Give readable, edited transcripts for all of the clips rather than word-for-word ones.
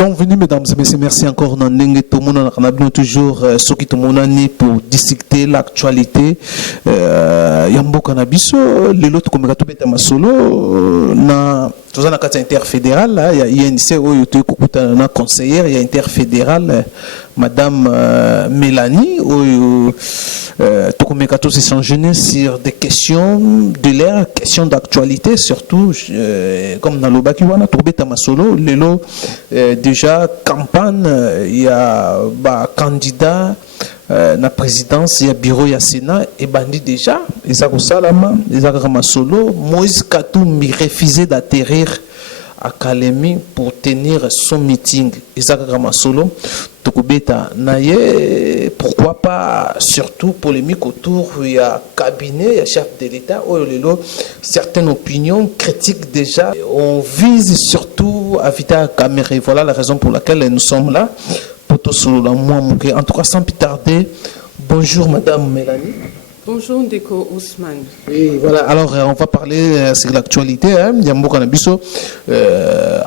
Bienvenue mesdames et messieurs, merci encore Nandenge Tomona Kanabino toujours Soki Tomonani pour discuter l'actualité Yambo Kanabiso, les lots comme Gato Beta Masolo na tozana kati interfédéral, il y a INC Oyote Kokuta na conseillère, il y a interfédéral madame Mélanie Oyo Tokomekato se s'enchaîner sur des questions de l'air, questions d'actualité surtout comme dans le Bakiwana Tobeta Masolo, les lots déjà campagne, il y a candidat la présidence, il y a bureau, il y a Sénat, et bandit déjà, Isaac Salama, Isaac Ramasolo, Moïse Katoumbi refusait d'atterrir à Kalemi pour tenir son meeting. Isaac Ramasolo, Tokobeta Naye, pourquoi pas, surtout polémique autour, il y a cabinet, il y a chef de l'État, certaines opinions critiques déjà. On vise surtout à Vita Kamere. Voilà la raison pour laquelle nous sommes là. En tout cas, sans plus tarder, bonjour Madame Mélanie. Bonjour Ndeko Ousmane. Oui, voilà. Alors, on va parler sur l'actualité. Yambo Kanabiso,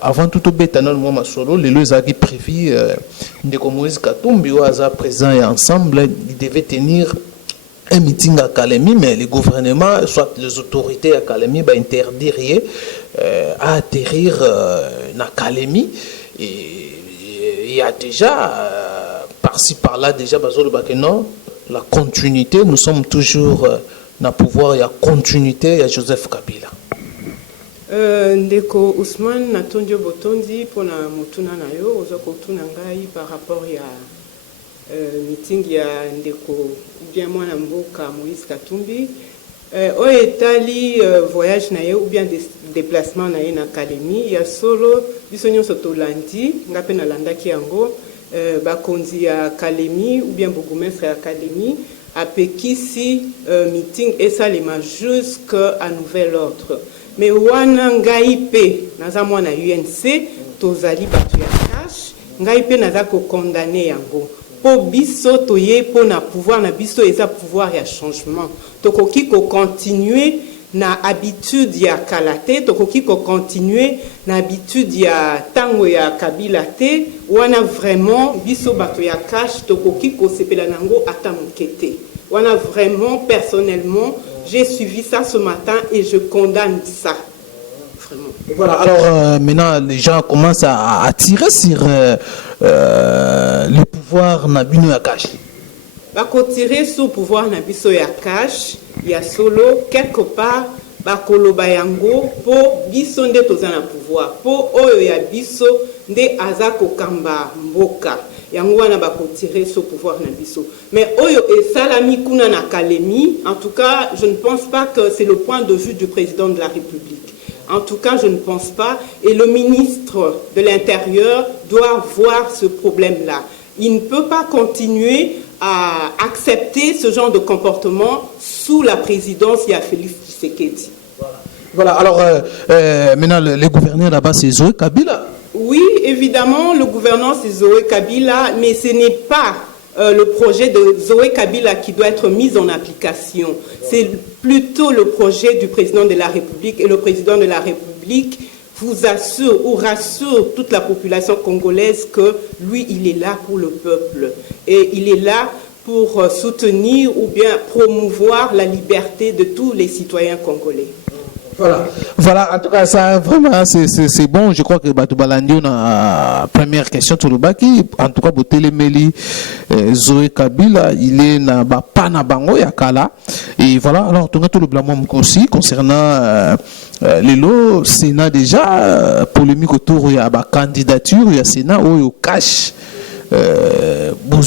avant tout, Bétanon, moi, solo, les lois qui prévu, Ndeko Moïse Katumbi, au hasard présent et ensemble, ils devaient tenir un meeting à Kalemi, mais le gouvernement, soit les autorités à Kalemi, interdiraient à atterrir à Kalemi. Et il y a déjà, par-ci par-là, déjà, la continuité, nous sommes toujours dans le pouvoir, il y a continuité, il y a Joseph Kabila. Ndeko Ousmane, Natondio Botondi, pour la Motuna Nayo, Ozokotuna Ngai, par rapport à meeting, il y a Ndeko, bien moi, Namboka, Moïse Katumbi. Au Etali, voyage Nayo, ou bien déplacement Nayo na Kalemi, il y a solo, Bisonyo Sotolandi, Ngapena Landa Kiango, Bakonzi à Kalemi, ou bien Bougumestre à Kalemi, à Pekisi, meeting, et ça, les jusqu'à nouvel ordre. Mais wana ngaipe naza mwana UNC tozali batu ya cash ngaipe naza ko condamner yango po biso toye po na pouvoir na biso eza pouvoir ya changement tokoki ko continuer na habitude ya kalate tokoki ko continuer na habitude ya tango ya Kabila te wana vraiment biso batu ya cash tokoki ko sepela nango ata mukete wana vraiment personnellement j'ai suivi ça ce matin et je condamne ça. Vraiment. Voilà, alors maintenant les gens commencent à tirer sur le pouvoir Nabino Yakash. Bako tirer sur le pouvoir Nabiso Yakash, il y a solo quelque part Bakolo Bayango pour biso nde tozana pouvoir, pour oyo ya biso nde azako kamba mboka. Yango wana bako tirer sur pouvoir na biso. Mais oyo et salami kuna na Kalemi, en tout cas, je ne pense pas que c'est le point de vue du président de la République. En tout cas, je ne pense pas. Et le ministre de l'Intérieur doit voir ce problème-là. Il ne peut pas continuer à accepter ce genre de comportement sous la présidence de Félix Tshisekedi. Voilà, alors maintenant, les gouverneurs là-bas, c'est Zoé Kabila. Oui, évidemment, le gouvernement, c'est Zoé Kabila, mais ce n'est pas le projet de Zoé Kabila qui doit être mis en application. C'est plutôt le projet du président de la République. Et le président de la République vous assure ou rassure toute la population congolaise que lui, il est là pour le peuple. Et il est là pour soutenir ou bien promouvoir la liberté de tous les citoyens congolais. Voilà, en tout cas, ça vraiment c'est bon. Je crois que Batoubalandi, on a première question sur le baki. En tout cas, Botele Meli, Zoé Kabila, il est na Bapana Bango Yakala. Et voilà, alors, tout le blâme aussi concernant les lots, Sénat déjà, polémique autour de la candidature, il y a Sénat, où il cache. Donc,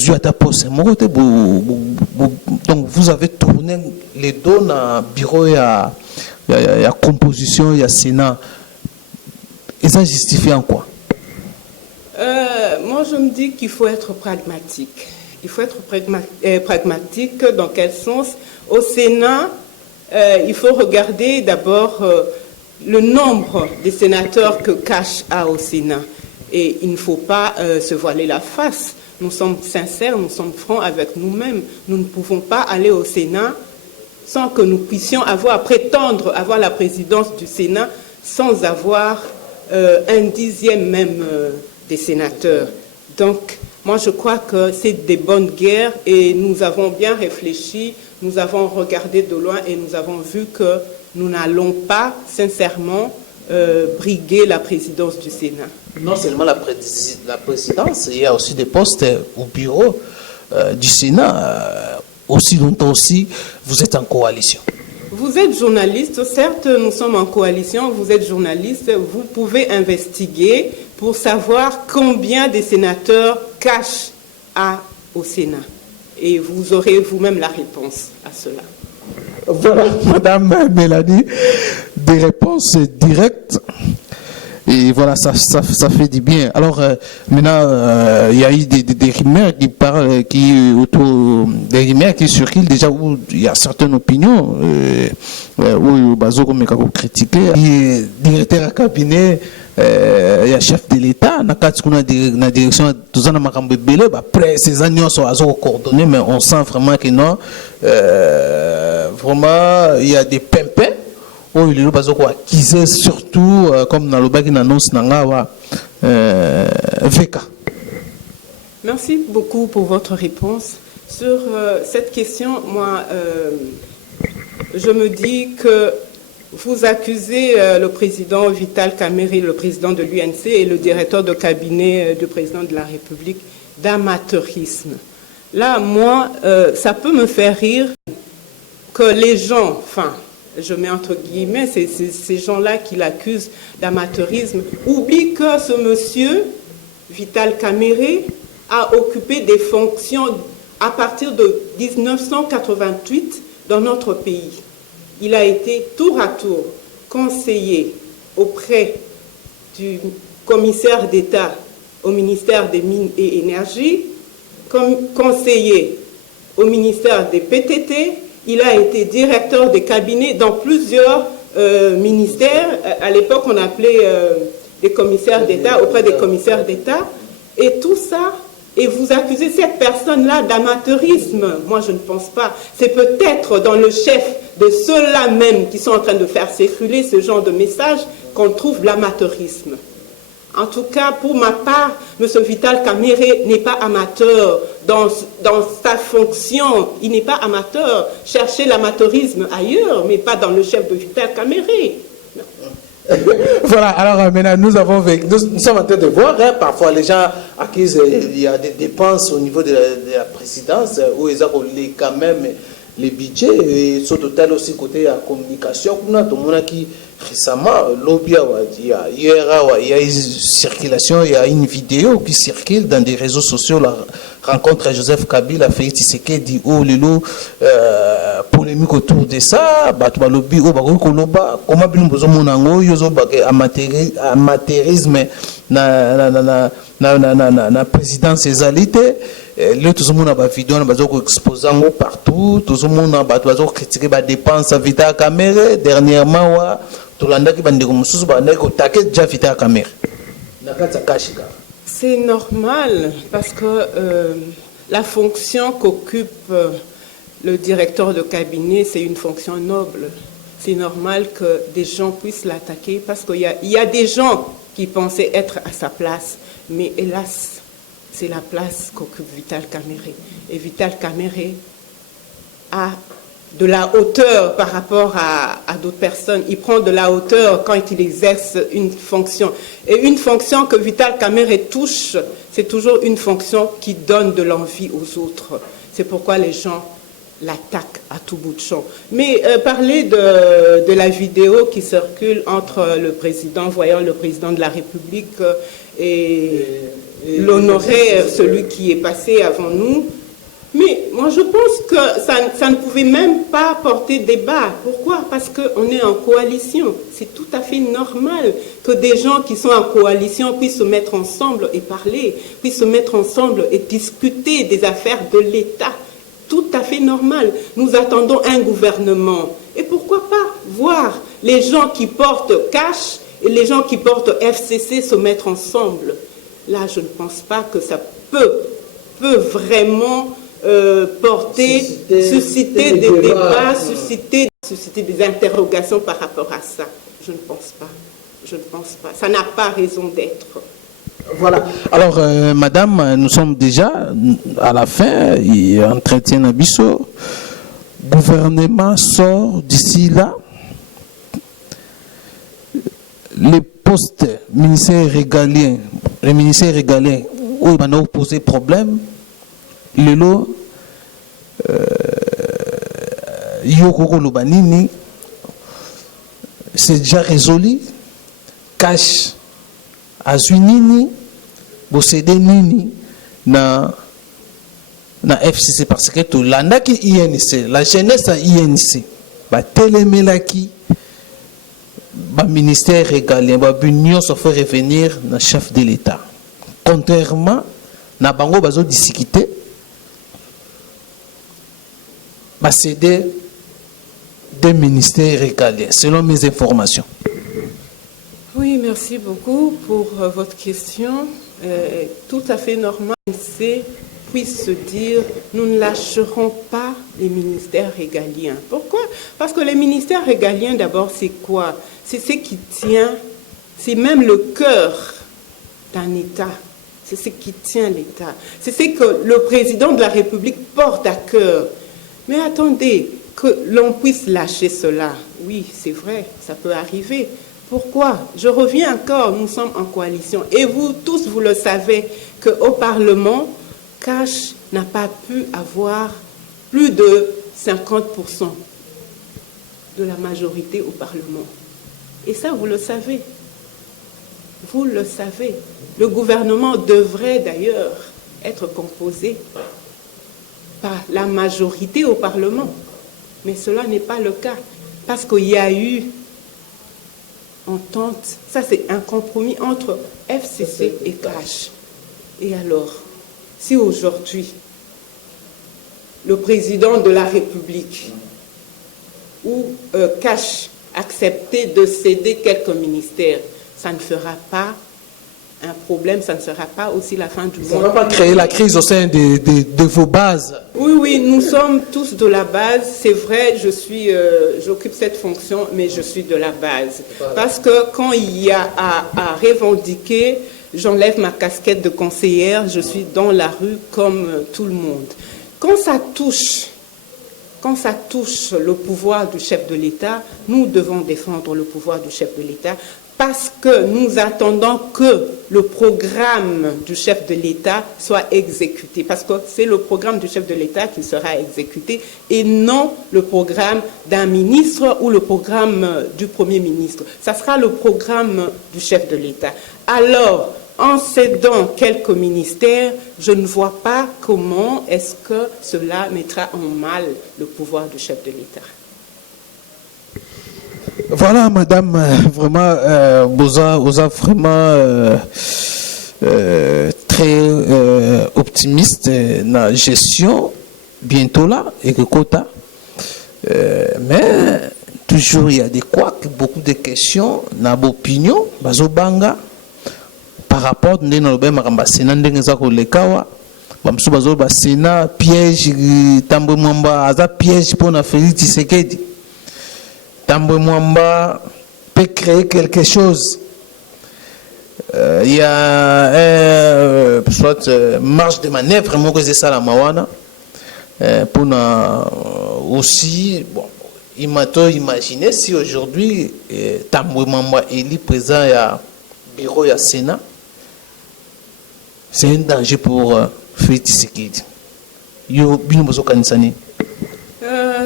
vous avez tourné les dos dans le bureau. Il y a composition, il y a Sénat. Et ça justifie en quoi? Moi, je me dis qu'il faut être pragmatique. Il faut être pragmatique dans quel sens? Au Sénat, il faut regarder d'abord le nombre des sénateurs que Cash a au Sénat. Et il ne faut pas se voiler la face. Nous sommes sincères, nous sommes francs avec nous-mêmes. Nous ne pouvons pas aller au Sénat sans que nous puissions prétendre avoir la présidence du Sénat sans avoir un dixième même des sénateurs. Donc, moi, je crois que c'est des bonnes guerres et nous avons bien réfléchi, nous avons regardé de loin et nous avons vu que nous n'allons pas, sincèrement, briguer la présidence du Sénat. Non seulement la présidence, il y a aussi des postes au bureau du Sénat. Aussi longtemps aussi, vous êtes en coalition. Vous êtes journaliste, certes, nous sommes en coalition, vous êtes journaliste, vous pouvez investiguer pour savoir combien de sénateurs cachent au Sénat. Et vous aurez vous-même la réponse à cela. Voilà, Madame Mélanie, des réponses directes. Et voilà, ça fait du bien. Alors, maintenant, il y a eu des rumeurs qui parlent, des rumeurs qui circulent déjà où il y a certaines opinions, où Bazo comme critiqué, directeur à cabinet, il y a chef de l'État, na direction, tout ça, après ces années, sont coordonnés, mais on sent vraiment que non, vraiment, il y a des pimpins. Oh, il est surtout comme dans le bac qui annonce VK. Merci beaucoup pour votre réponse. Sur cette question, moi, je me dis que vous accusez le président Vital Kamerhe, le président de l'UNC et le directeur de cabinet du président de la République d'amateurisme. Là, moi, ça peut me faire rire que les gens, enfin, je mets entre guillemets, ces gens-là qui l'accusent d'amateurisme, oublient que ce monsieur, Vital Kamerhe, a occupé des fonctions à partir de 1988 dans notre pays. Il a été tour à tour conseiller auprès du commissaire d'État au ministère des Mines et Énergie, comme conseiller au ministère des PTT. Il a été directeur des cabinets dans plusieurs ministères. À l'époque, on appelait des commissaires d'État auprès des commissaires d'État. Et tout ça, et vous accusez cette personne-là d'amateurisme. Moi, je ne pense pas. C'est peut-être dans le chef de ceux-là même qui sont en train de faire circuler ce genre de message qu'on trouve l'amateurisme. En tout cas, pour ma part, M. Vital Kamerhe n'est pas amateur dans sa fonction. Il n'est pas amateur. Cherchez l'amateurisme ailleurs, mais pas dans le chef de Vital Kamerhe. Voilà, alors maintenant, nous sommes en train de voir, hein, parfois les gens accusent, il y a des dépenses au niveau de la présidence, où ils ont quand même les budgets, et sur total aussi côté la communication, tout le monde qui récemment, il y a une circulation, il y a une vidéo qui circule dans des réseaux sociaux, la rencontre à Joseph Kabila, Félix Tshisekedi, polémique autour de ça, comment amateurisme na présidence ezalité. Là, tout le monde a des vidéos, exposé partout, tout le monde a critiqué les dépenses à Vital Kamerhe. Dernièrement, tout le monde a déjà Vital Kamerhe. C'est normal parce que la fonction qu'occupe le directeur de cabinet, c'est une fonction noble. C'est normal que des gens puissent l'attaquer parce qu'il y a des gens qui pensaient être à sa place, mais hélas, c'est la place qu'occupe Vital Kamerhe. Et Vital Kamerhe a de la hauteur par rapport à d'autres personnes. Il prend de la hauteur quand il exerce une fonction. Et une fonction que Vital Kamerhe touche, c'est toujours une fonction qui donne de l'envie aux autres. C'est pourquoi les gens l'attaquent à tout bout de champ. Mais parler de la vidéo qui circule entre le président, voyant le président de la République et l'honoraire, celui qui est passé avant nous. Mais moi, je pense que ça ne pouvait même pas porter débat. Pourquoi? Parce qu'on est en coalition. C'est tout à fait normal que des gens qui sont en coalition puissent se mettre ensemble et parler, puissent se mettre ensemble et discuter des affaires de l'État. Tout à fait normal. Nous attendons un gouvernement. Et pourquoi pas voir les gens qui portent cash et les gens qui portent FCC se mettre ensemble? Là, je ne pense pas que ça peut vraiment susciter des débats, susciter des interrogations par rapport à ça. Je ne pense pas. Ça n'a pas raison d'être. Voilà. Alors, madame, nous sommes déjà à la fin. Il entretien Nabiso. Gouvernement sort d'ici là. Les postes ministère régalien, les ministères régaliens, où ils vont poser problème, le lot, Yoko Lobanini, c'est déjà résolu. Cash, Azuinini, Bossede Nini, na FCC, parce que tout l'anda qui INC, la jeunesse à INC, bah télémelaki, bah ministère régalien, bah l'union se fait revenir na chef de l'État. Contrairement, na bango bazo discuter, bah c'est des ministères régaliens, selon mes informations. Oui, merci beaucoup pour votre question. Tout à fait normal, c'est puisse se dire, nous ne lâcherons pas les ministères régaliens. Pourquoi? Parce que les ministères régaliens, d'abord, c'est quoi? C'est ce qui tient, c'est même le cœur d'un État. C'est ce qui tient l'État. C'est ce que le président de la République porte à cœur. Mais attendez, que l'on puisse lâcher cela. Oui, c'est vrai, ça peut arriver. Pourquoi? Je reviens encore, nous sommes en coalition. Et vous tous, vous le savez, qu'au Parlement, Cash n'a pas pu avoir plus de 50% de la majorité au Parlement. Et ça, vous le savez. Vous le savez. Le gouvernement devrait d'ailleurs être composé par la majorité au Parlement. Mais cela n'est pas le cas. Parce qu'il y a eu entente. Ça, c'est un compromis entre FCC et Cash. Et alors, si aujourd'hui, le président de la République ou Cash acceptait de céder quelques ministères, ça ne fera pas un problème, ça ne sera pas aussi la fin du monde. Ça ne va pas créer la crise au sein de vos bases. Oui, oui, nous sommes tous de la base. C'est vrai, j'occupe cette fonction, mais je suis de la base. Parce que quand il y a à revendiquer, j'enlève ma casquette de conseillère, je suis dans la rue comme tout le monde. Quand ça touche le pouvoir du chef de l'État, nous devons défendre le pouvoir du chef de l'État parce que nous attendons que le programme du chef de l'État soit exécuté. Parce que c'est le programme du chef de l'État qui sera exécuté et non le programme d'un ministre ou le programme du Premier ministre. Ça sera le programme du chef de l'État. Alors, en cédant quelques ministères, je ne vois pas comment est-ce que cela mettra en mal le pouvoir du chef de l'État. Voilà, madame, vraiment, vous êtes vraiment très optimiste dans la gestion, bientôt là, et que quota. Mais toujours, il y a des couacs, beaucoup de questions, dans l'opinion, bazobanga, par rapport à piège, tambo mwamba, aza piège pour na Félix Tshisekedi. Tambo mwamba peut créer quelque chose. Il y a soit marge de manœuvre, vraiment que c'est ça la mawana. Pour aussi, bon, il m'a imaginé si aujourd'hui Tambo mwamba est présent à bureau à Sénat. C'est un danger pour Félix Tshisekedi.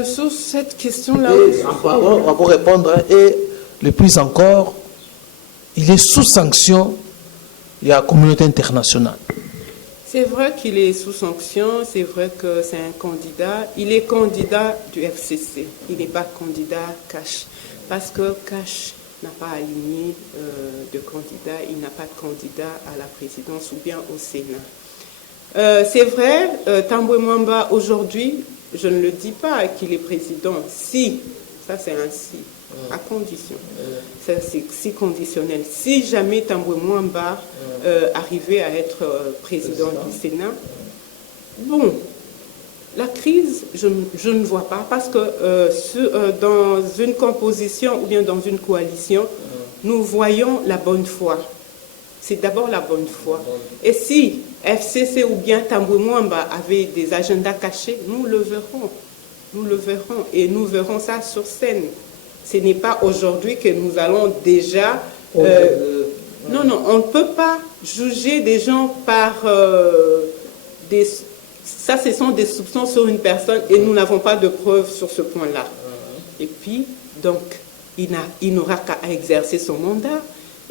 Sur cette question-là, on va répondre. Et le plus encore, il est sous sanction. Il y a la communauté internationale. c'est vrai qu'il est sous sanction, c'est vrai que c'est un candidat. Il est candidat du FCC, il n'est pas candidat Cash. Parce que Cash n'a pas aligné de candidat, il n'a pas de candidat à la présidence ou bien au Sénat. C'est vrai, Tambo Mwamba, aujourd'hui, je ne le dis pas qu'il est président. Si, ça c'est un si, à condition. C'est si conditionnel. Si jamais Tambo Mwamba arrivait à être président du Sénat, bon, la crise, je ne vois pas, parce que dans une composition ou bien dans une coalition, nous voyons la bonne foi. C'est d'abord la bonne foi. Et si FCC ou bien Tambwe Mwamba avaient des agendas cachés, nous le verrons. Nous le verrons et nous verrons ça sur scène. Ce n'est pas aujourd'hui que nous allons déjà... non, on ne peut pas juger des gens par des... Ça, ce sont des soupçons sur une personne et nous n'avons pas de preuves sur ce point-là. Et puis, donc, il n'aura qu'à exercer son mandat.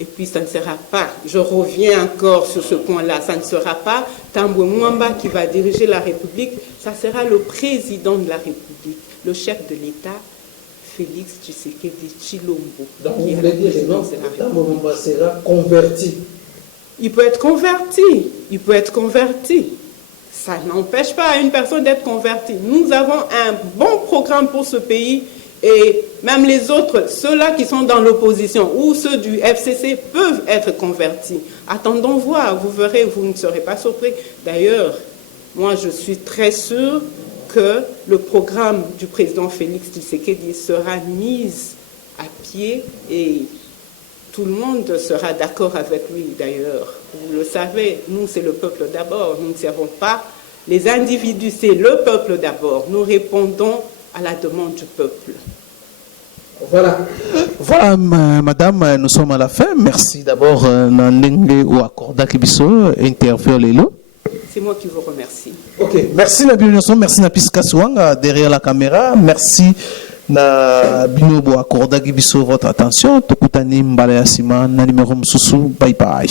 Et puis, ça ne sera pas, je reviens encore sur ce point-là, ça ne sera pas Tambwe Mwamba qui va diriger la République, ça sera le président de la République, le chef de l'État, Félix Tshisekedi Tshilombo. Donc, vous voulez dire que Tambwe Mwamba sera converti? Il peut être converti. Ça n'empêche pas une personne d'être convertie. Nous avons un bon programme pour ce pays et même les autres, ceux-là qui sont dans l'opposition ou ceux du FCC peuvent être convertis. Attendons voir, vous verrez, vous ne serez pas surpris. D'ailleurs, moi je suis très sûr que le programme du président Félix Tshisekedi sera mis à pied et tout le monde sera d'accord avec lui d'ailleurs. Vous le savez, nous c'est le peuple d'abord, nous ne servons pas les individus, c'est le peuple d'abord. Nous répondons à la demande du peuple. Voilà, madame, nous sommes à la fin. Merci d'abord Nandenge ou Akorda Kibiso, interview Lelo. C'est moi qui vous remercie. Ok, merci la bienvenue, merci na Piska Swanga derrière la caméra, merci na Binobo Akorda Kibiso votre attention. Tokutani Mbale Asima, na numéro Msusu, bye bye.